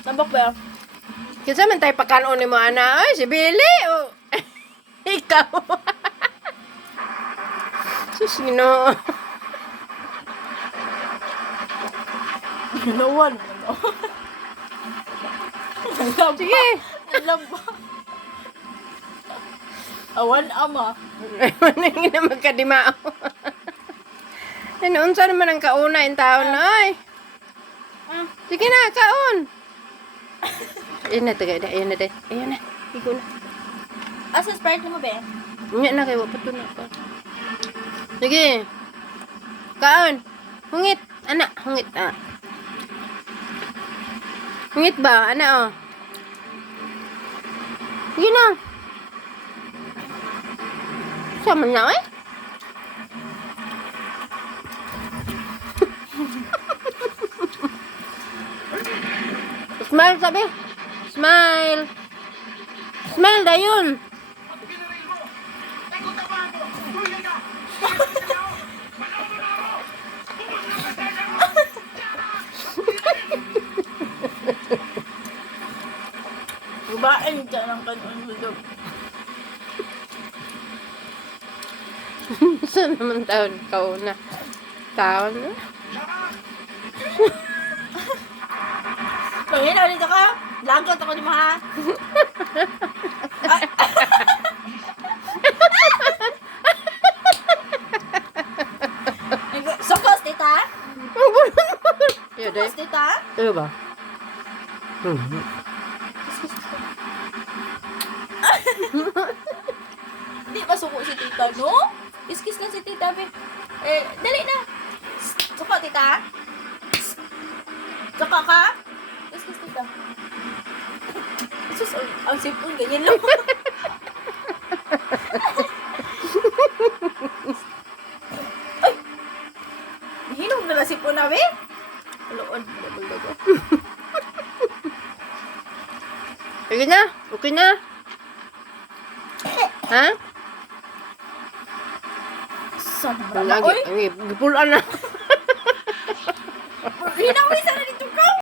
Tabak ba? Kinsa man tayo pakanon ni mo, ana? Ay, si Billy. Oh. Ikaw. Sus, Ginoo. Ginawan. Sige. Alam ba? Awan ama. Maningin na magkadimao. Ano, unsa naman ang kauna in taon, ay? Sige na, kaon. Ayun na, taga, ayun na, day. Ayun na, higo na. Asa Sprite mo be? Nga na kayo, pato na ka. Sige. Kaon. Hungit. Anak, hungit. Ah. Hungit ba? Anak, oh. Sige na. Sama na, eh. Smile, sabi. Smile. Smile, dayon. Babaeng dyan ang kanon hulog. Saan naman taon? Kauna. Taon na. Pangina, dito ka. Lagot ako ni Maha. Sokos, tita? Iya, day. Sokos, tita? Iya ba? Di ba suko si tita, no? Kiss-kiss na si tita, be. Dali na. Suko, tita? Suko ka? Kiss-kiss, tita. Sus, ang sipon, ganyan lang. Ay! Hinog na lang sipon na, be. Lood. Sige na. Okay na. Ha? Sobra. Lagi. Oy! Gipulan na. Hinawi sa